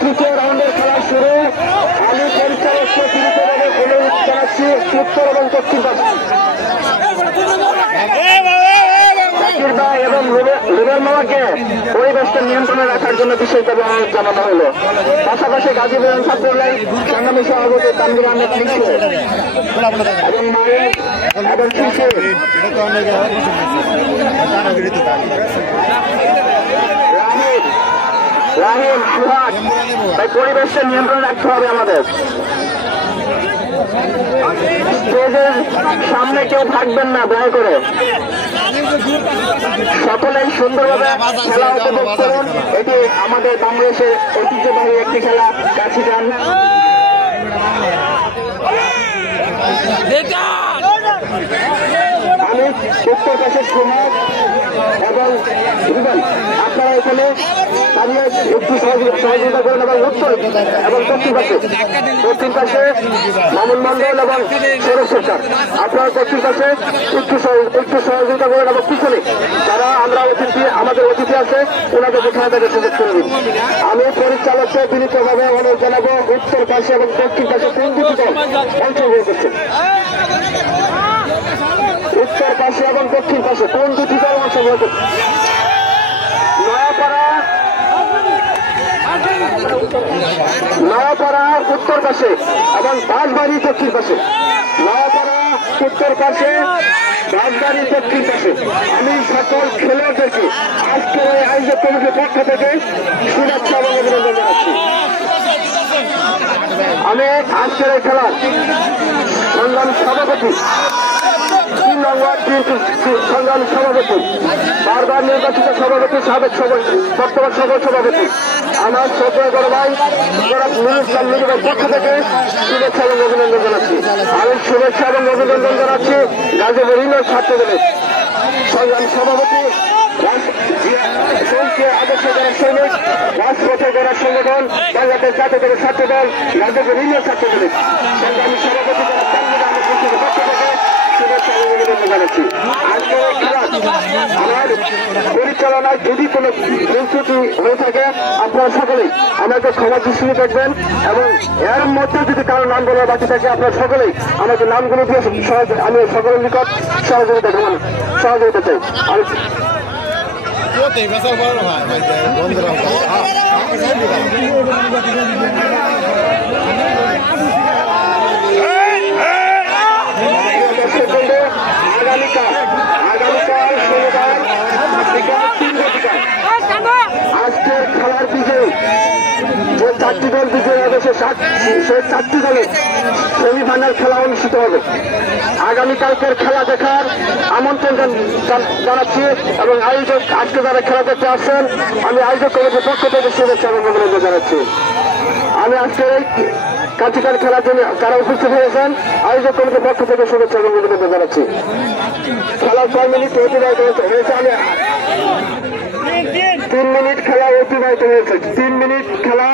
তৃতীয় রাউন্ডের খেলা শুরু। আমি পরিচালককে দ্রুতভাবে অনুরোধ জানাচ্ছি উত্তর এবং দক্ষিণ পাশে জাকির ভাই এবং রুবেল মামাকে পরিবেশটা নিয়ন্ত্রণে রাখার জন্য বিশেষভাবে অনুরোধ জানানো হলো। পাশাপাশি গাজীপুর ছাত্রলীগ সংগ্রামী সভাপতি তানভীর আহমেদ লিখছে এবং মায়ের এবং শিশু রাহিম সুহাগ তাই পরিবেশটা নিয়ন্ত্রণে রাখতে হবে আমাদের। স্টেজের সামনে কেউ থাকবেন না দয়া করে, সকলেই সুন্দরভাবে খেলা উপভোগ করুন। এটি আমাদের বাংলাদেশের ঐতিহ্যবাহী একটি খেলা কাছি যান। আমি উত্তর পাশের সমাজ এবং আপনারা এখানে দাঁড়িয়ে একটু সহযোগিতা করেন এবং উত্তর এবং দক্ষিণ পাশে মামুন মন্ডল এবং সৌরভ সরকার আপনারা দক্ষিণ পাশে একটু সহযোগিতা করেন এবং পিছনে যারা আমাদের অতিথি আছে ওনাদেরকে খেলা দেখার সুযোগ করে দিন। আমি পরিচালককে বিনীতভাবে অনুরোধ জানাবো উত্তর পাশে এবং দক্ষিণ পাশে কোন দুটি দল অংশগ্রহণ করছে, উত্তর পাশে এবং দক্ষিণ পাশে কোন দুটি দল অংশগ্রহণ করছে। নয়াপাড়া উত্তর পাশে এবং বাঁশবাড়ি দক্ষিণ পাশে, নয়াপাড়া উত্তর পাশে বাঁশবাড়ি দক্ষিণ পাশে। আমি সকল খেলোয়াড়দেরকে আজকের এই আয়োজক কমিটির পক্ষ থেকে শুভেচ্ছা এবং অভিনন্দন জানাচ্ছি। আমি আজকের এই খেলার সংগ্রামী সভাপতি সংগ্রামী সভাপতি বারবার নির্বাচিত সভাপতি সাবেক বর্তমান সকল সভাপতি আমার ছোট বড় ভাই মিলির পক্ষ থেকে শুভেচ্ছা এবং অভিনন্দন জানাচ্ছি। আমি শুভেচ্ছা এবং অভিনন্দন জানাচ্ছি গাজীপুর ইউনিয়ন ছাত্রদলের সংগ্রামী সভাপতি আদর্শ যারা সৈনিক রাজপথে যারা সংগঠন বাংলাদেশ জাতীয় দলের ছাত্রদল গাজীপুর ইউনিয়ন ছাত্রদলের সংগ্রামী সভাপতি যারা পক্ষ থেকে শুভেচ্ছা এবং অভিনন্দন জানাচ্ছি। আজকের খেলা আমার পরিচালনায় যদি কোনো প্রস্তুতি হয়ে থাকে আপনারা সকলেই আমাকে ক্ষমা দৃষ্টিতে দেখবেন এবং এর মধ্যে যদি কারো নাম বলা বাকি থাকে আপনারা সকলেই আমাকে নামগুলো দিয়ে আমি সকলের নিকট সহযোগিতা চাই। আজকের খেলার বিজয়ী যে চারটি দল বিজয়ী হবে সেই চারটি দলের সেমিফাইনাল খেলা অনুষ্ঠিত হবে। আগামীকালকের খেলা দেখার আমন্ত্রণ জানাচ্ছি এবং আয়োজক আজকে যারা খেলা দেখতে আসছেন আমি আয়োজক কমিটির পক্ষ থেকে শুভেচ্ছা এবং অভিনন্দন জানাচ্ছি। আমি আজকের এই কার্যকারী খেলার জন্য যারা উপস্থিত হয়েছেন আয়োজক কমিটির পক্ষ থেকে শুভেচ্ছা এবং অভিনন্দন জানাচ্ছি। খেলার 6 মিনিট অতিবাহিত হয়েছে। আমি 3 মিনিট খেলা অতিবাহিত হয়েছে, 3 মিনিট খেলা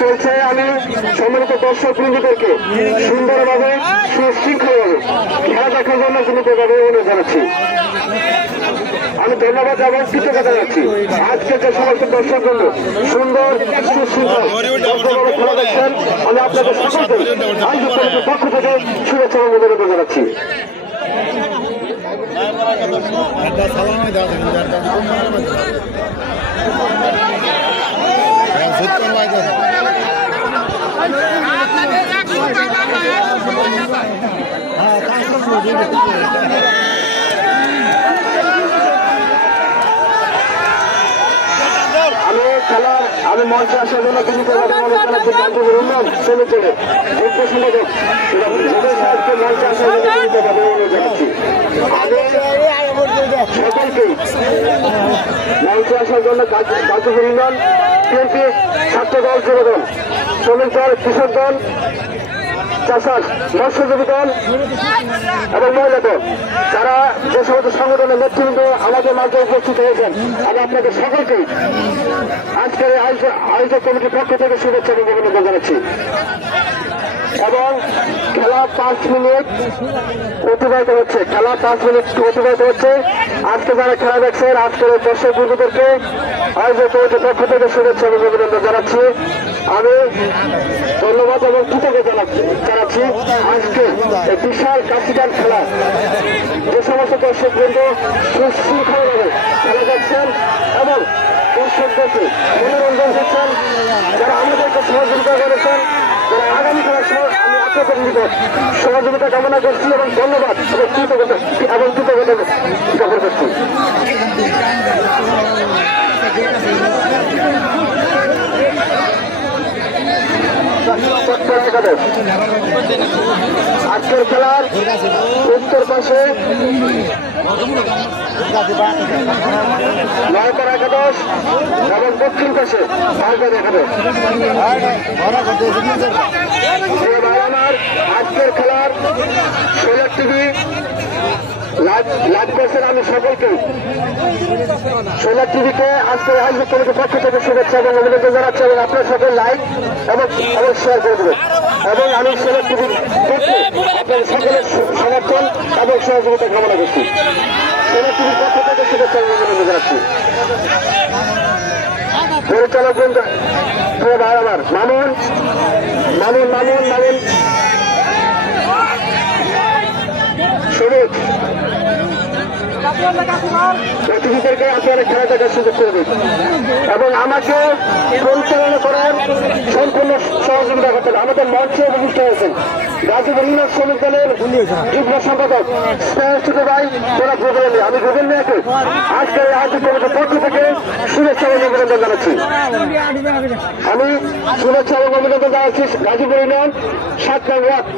চলছে। আমি সম্মানিত দর্শক বৃন্দদেরকে সুন্দরভাবে সুশৃঙ্খলভাবে খেলা দেখার জন্য বিনীতভাবে অনুরোধ জানাচ্ছি। আমি ধন্যবাদ এবং কৃতজ্ঞতা জানাচ্ছি। আজকে যে সমস্ত দর্শক বৃন্দ সুন্দর সুশৃঙ্খল খেলা দেখছেন আমি আপনাদের সকলকে আয়োজক কমিটির পক্ষ থেকে শুভেচ্ছা এবং অভিনন্দন জানাচ্ছি। আমি মঞ্চে আসার জন্য বিনীতভাবে অনুরোধ জানাচ্ছি গাজীপুর উন্নয়ন সমিতির যুগ্ম সম্পাদক মঞ্চে আসার জন্য বিনীতভাবে অনুরোধ জানাচ্ছি। সকলকে মঞ্চে আসার জন্য গাজীপুর ইউনিয়ন বিএনপি ছাত্র দল যুব দল শ্রমিক দল কৃষক দল চাষাস মৎস্যজীবী দল এবং মহিলা দল যারা যে সমস্ত সংগঠনের নেতৃবৃন্দ আমাদের মাঝে উপস্থিত হয়েছেন আমি আপনাদের সকলকে আজকের আয়োজক কমিটির পক্ষ থেকে শুভেচ্ছা এবং অভিনন্দন জানাচ্ছি। এবং খেলা 5 মিনিট অতিবাহিত হচ্ছে। খেলা 5 মিনিট অতিবাহিত হচ্ছে। আজকে যারা খেলা দেখছেন আজকের দর্শক বন্ধুদেরকে আয়োজক কমিটির পক্ষ থেকে শুভেচ্ছা এবং অভিনন্দন জানাচ্ছি। আমি ধন্যবাদ এবং কৃতজ্ঞতা জানাচ্ছি। আজকে এই বিশাল কাশিটার খেলা যে সমস্ত দর্শক বন্ধু সুশৃঙ্খলভাবে খেলা দেখছেন এবং দর্শকদেরকে মনোরঞ্জন করছেন, যারা আমাদেরকে সহযোগিতা করেছেন, যারা আগামী খেলার সময় আমি আপনাদের নিকট সহযোগিতা কামনা করছি এবং ধন্যবাদ এবং কৃতজ্ঞতা জ্ঞাপন করছি। আজকের খেলার উত্তর পাশে 9 একাদশ এবং দক্ষিণ পাশে 5 একাদশ। আমার আজকের খেলার সোলার টিভি লাইভ করছেন। আমি সকলকে সোলার টিভিকে আজকের আয়োজক কমিটির পক্ষ থেকে শুভেচ্ছা এবং অভিনন্দন জানাচ্ছি এবং আপনার সকল লাইক এবং শেয়ার করে দেবেন এবং আমি সোলার টিভি আপনার সকলের সমর্থন এবং সহযোগিতা কামনা করছি। সোলার টিভির পক্ষ থেকে শুভেচ্ছা এবং অভিনন্দন জানাচ্ছি। পরিচালক ভাই আমার মামুন সুরজ প্রতিনিধিদেরকে আপনারা খেলা দেখার সুযোগ করে দিন এবং আমাকে পরিচালনা করার সম্পূর্ণ সহযোগিতা করতে হবে। আমাদের মঞ্চে উপবিষ্ট হয়েছেন গাজীপুর ইউনিয়ন শ্রমিক দলের যুগ্ম সম্পাদক ভাই তোরা গোবিন্দ। আমি গোবিন্দকে আজকের আয়োজক কমিটির পক্ষ থেকে শুভেচ্ছা এবং অভিনন্দন জানাচ্ছি। আমি শুভেচ্ছা এবং অভিনন্দন জানাচ্ছি গাজীপুর ইউনিয়ন 7 নং ওয়ার্ড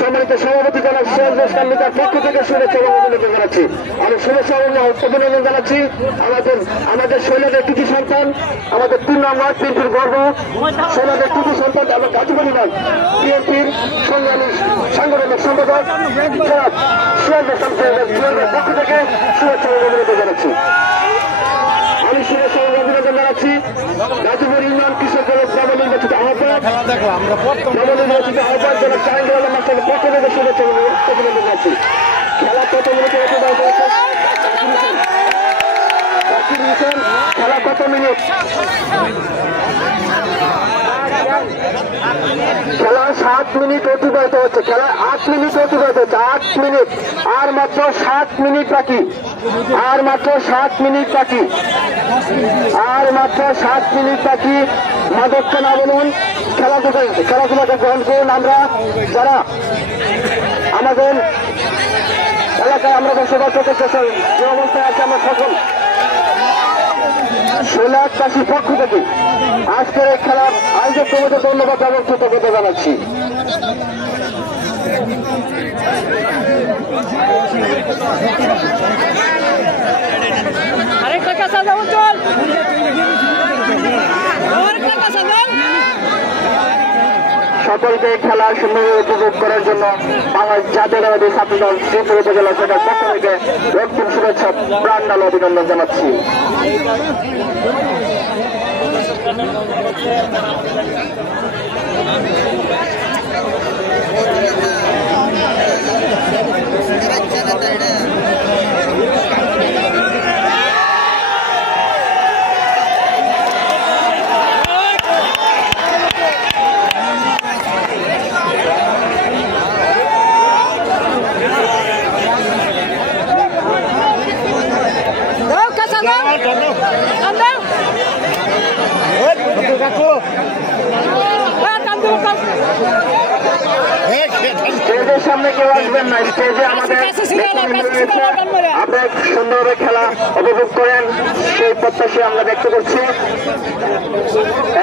সম্মানিত সভাপতি জনাব সিরাজুল ইসলামের পক্ষ থেকে শুভেচ্ছা এবং অভিনন্দন জানাচ্ছি। আমি শুভেচ্ছা এবং অভিনন্দন জানাচ্ছি আমাদের শৈলাদের কৃতি সন্তান, আমাদের 3 নং ওয়ার্ড বিএনপির গর্ব শৈলাদের কৃতি সন্তান এবং গাজীপুর ইউনিয়ন বিএনপির সংগ্রামী সাংগঠনিক সম্পাদক জনাব সিরাজুল ইসলামের পক্ষ থেকে শুভেচ্ছা এবং অভিনন্দন জানাচ্ছি। আমি শুভেচ্ছা এবং অভিনন্দন জানাচ্ছি গাজীপুর ইউনিয়ন কৃষক দলের নবনির্বাচিত আহ্বায়ক জনাব জাহাঙ্গীর আলম মাস্টারের পক্ষ থেকে শুভেচ্ছা এবং অভিনন্দন জানাচ্ছি। খেলা কত মিনিটে অতিবাহিত হয়েছে? খেলা কত মিনিট? খেলা 7 মিনিট অতিবাহিত হচ্ছে। খেলা 8 মিনিট অতিবাহিত হচ্ছে। 8 মিনিট আর মাত্র 7 মিনিট বাকি। আর মাত্র 7 মিনিট বাকি। আর মাত্র 7 মিনিট বাকি। মাদককে না বলুন, খেলাধুলাকে গ্রহণ করুন। আমরা যারা আমাদের এলাকায় আমরা বসবাস করতেছি যে অবস্থায় আছে আমরা সকল সোলারবাসীর পক্ষ থেকে আজকের এই খেলার আয়োজক কমিটিকে ধন্যবাদ এবং কৃতজ্ঞতা জানাচ্ছি। সকলকে খেলার সুন্দর উপভোগ করার জন্য বাংলাদেশ জাতীয়তাবাদী ছাত্রদল শ্রীপুর উপজেলা শাখার পক্ষ থেকে রক্তিম শুভেচ্ছা প্রাণঢাল অভিনন্দন জানাচ্ছি। স্টেজের সামনে কেউ আসবেন না। স্টেজে আমাদের আপনার সুন্দরভাবে খেলা উপভোগ করেন সেই প্রত্যাশা আমরা ব্যক্ত করছি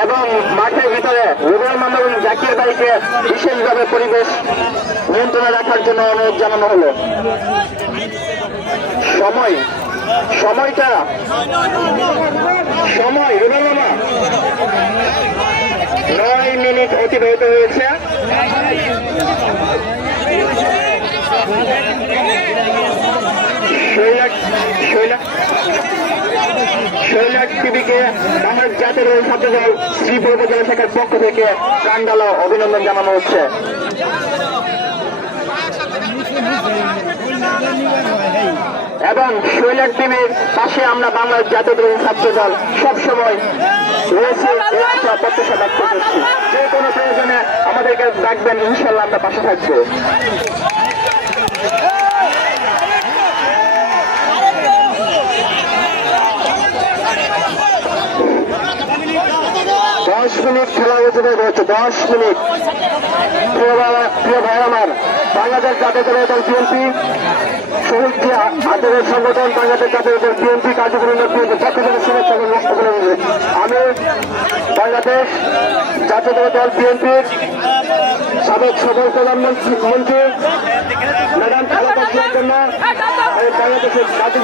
এবং মাঠের ভিতরে রুবেল মামুন জাকির ভাইকে বিশেষভাবে পরিবেশ নিয়ন্ত্রণে রাখার জন্য অনুরোধ জানানো হলো। সময়টা রুবেল মামা 9 মিনিট অতিবাহিত হয়েছে। টিভিকে বাংলাদেশ জাতীয় ছাত্রদল শ্রীপুর উপজেলা শাখার পক্ষ থেকে প্রাণঢালা অভিনন্দন জানানো হচ্ছে। এবং শৈলাক টিভির পাশে আমরা বাংলাদেশ জাতীয় ছাত্রদল সবসময় রয়েছে প্রত্যাশা ব্যক্ত করছি। যে কোনো প্রয়োজনে আমাদেরকে ডাকবেন, ইনশাল্লাহ আমরা পাশে থাকবো। দশ মিনিট খেলা রয়েছে, 10 মিনিট। প্রিয় ভাই আমার, বাংলাদেশ জাতীয় দল বিএনপি শহীদ আন্দোলন সংগঠন বাংলাদেশ জাতীয় দল বিএনপি কার্যকরী পক্ষ থেকে শুভেচ্ছা আমি বাংলাদেশ জাতীয় দল বিএনপির সাবেক সফল প্রধানমন্ত্রী ম্যাডাম খালেদা জিয়ার জন্য বাংলাদেশের জাতীয়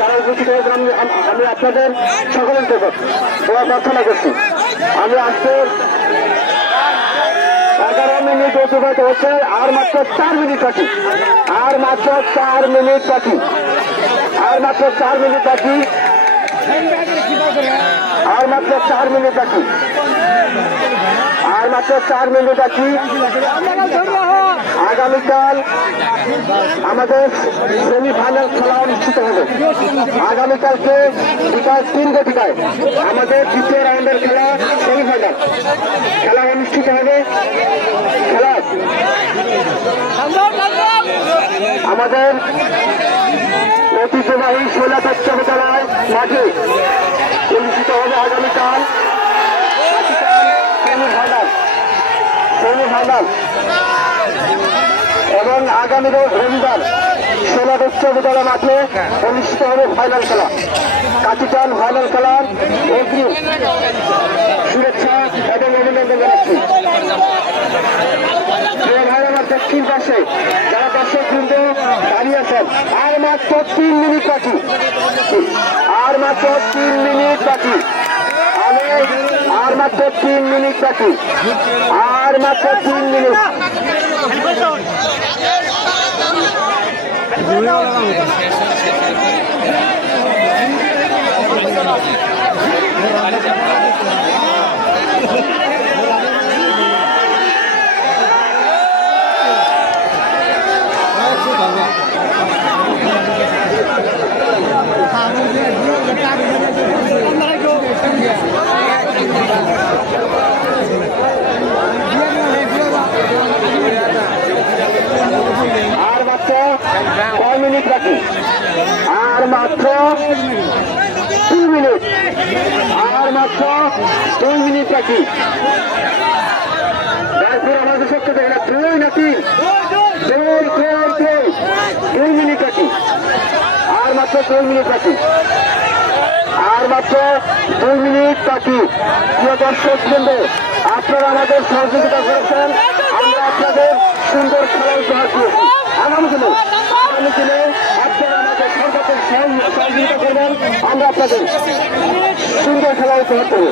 যারা উপস্থিত হয়েছেন আমি আপনাদের সকলের থেকে দোয়া প্রার্থনা করছি। আমি আজকে 11 মিনিট অতিবাহিত হচ্ছে, আর মাত্র 4 মিনিট বাকি, আর মাত্র 4 মিনিট বাকি, আর মাত্র 4 মিনিট বাকি, আর মাত্র 4 মিনিট বাকি, আর মাত্র 4 মিনিট বাকি। আগামীকাল আমাদের সেমিফাইনাল খেলা অনুষ্ঠিত হবে। আগামীকালকে বিকাল 3টায় আমাদের দ্বিতীয় রাউন্ডের খেলা সেমিফাইনাল খেলা অনুষ্ঠিত হবে। খেলা আমাদের ঐতিহ্যবাহী শৈলাক উচ্চ বিদ্যালয় মাঠে অনুষ্ঠিত হবে আগামীকাল সেমিফাইনাল। এবং আগামী রবিবার শৈলাক উচ্চ বিদ্যালয় মাঠে অনুষ্ঠিত হবে ফাইনাল খেলা। কাটিটান ফাইনাল খেলার অগ্রিম শুভেচ্ছা এবং অভিনন্দন জানাচ্ছি। ভাই আমার দক্ষিণ পাশে যারা দর্শক বৃন্দ দাঁড়িয়ে আছেন, আর মাত্র 3 মিনিট বাকি, আর মাত্র 3 মিনিট বাকি, আর মাত্র 3 মিনিট বাকি, আর মাত্র 3 মিনিট। আর মাত্র 6 মিনিট বাকি, আর মাত্র 2 মিনিট, আর মাত্র 2 মিনিট বাকি। তারপর আমাদের সত্য দেখে না 2 না 3, 2 মিনিট বাকি, আর মাত্র 2 মিনিট বাকি, আর মাত্র 2 মিনিট বাকি। প্রিয় দর্শক বৃন্দ, আপনারা আমাদের সহযোগিতা করেছেন, আমরা আপনাদের সুন্দর খেলা উপহার দিয়েছি। আগামী দিনে আপনারা আমাদের সরকারের সহযোগিতা করবেন, আমরা আপনাদের সুন্দর খেলা উপহার দেব।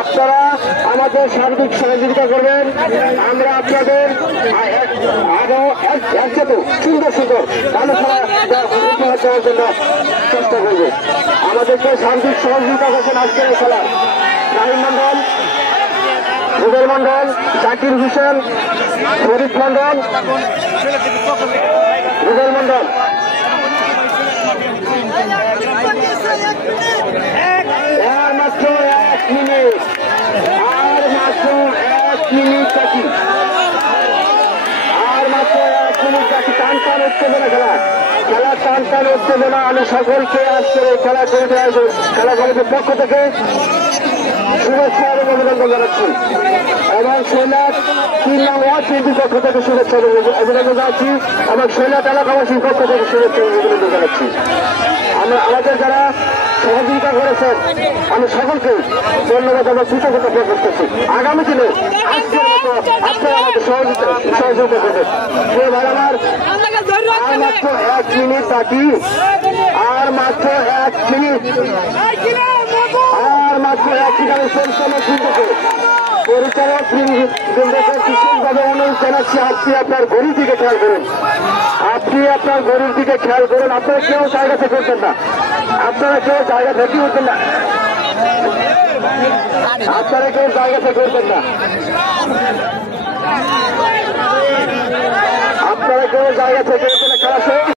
আপনারা আমাদের সার্বিক সহযোগিতা করবেন, আমরা আপনাদের আরো একসাথে সুন্দর সুন্দর ভালো খেলা উপহার দেওয়ার জন্য চেষ্টা করবে। আমাদেরকে সার্বিক সহযোগিতা করছেন আজকের এই খেলা রাহিম মন্ডল, রুবেল মন্ডল, জাকির হোসেন, শরীফ মন্ডল, রুবেল মন্ডল। আর মাত্র 1 মিনিট, আর মাত্র 1 মিনিট বাকি, আর মাত্র 1 মিনিট বাকি। টান টান উত্তেজনা খেলা, খেলা টান টান উত্তেজনা। আমি সকলকে আজকে খেলা কমিটির পক্ষ থেকে শুভেচ্ছা এবং অভিনন্দন জানাচ্ছি, এবং শৈলাক 3 নং ওয়ার্ড বিএনপির পক্ষ থেকে শুভেচ্ছা এবং অভিনন্দন জানাচ্ছি, এবং শৈলাক এলাকাবাসীর পক্ষ থেকে শুভেচ্ছা এবং অভিনন্দন জানাচ্ছি। আমাদের যারা সহযোগিতা করেছেন আমি সকলকে ধন্যবাদ এবং কৃতজ্ঞতা প্রকাশ করছি। আগামী দিনে আজকের মতো আপনারা আমাদের সহযোগিতা করবেন। আর মাত্র 1 মিনিট বাকি, আর মাত্র 1 মিনিট, আর মাত্র 1 মিনিট। পরিচালক বৃন্দকে বিশেষভাবে অনুরোধ জানাচ্ছি, আপনি আপনার ঘড়ি দিকে খেয়াল করুন। আপনি আপনার গরুর দিকে খেয়াল করুন, আপনারা কেউ জায়গা থেকে উঠবেন না, আপনারা কেউ জায়গা থেকে উঠবেন না, আপনারা কেউ জায়গা থেকে উঠবেন না, আপনারা কেউ জায়গা থেকে উঠবেন না। খেলা শেষ।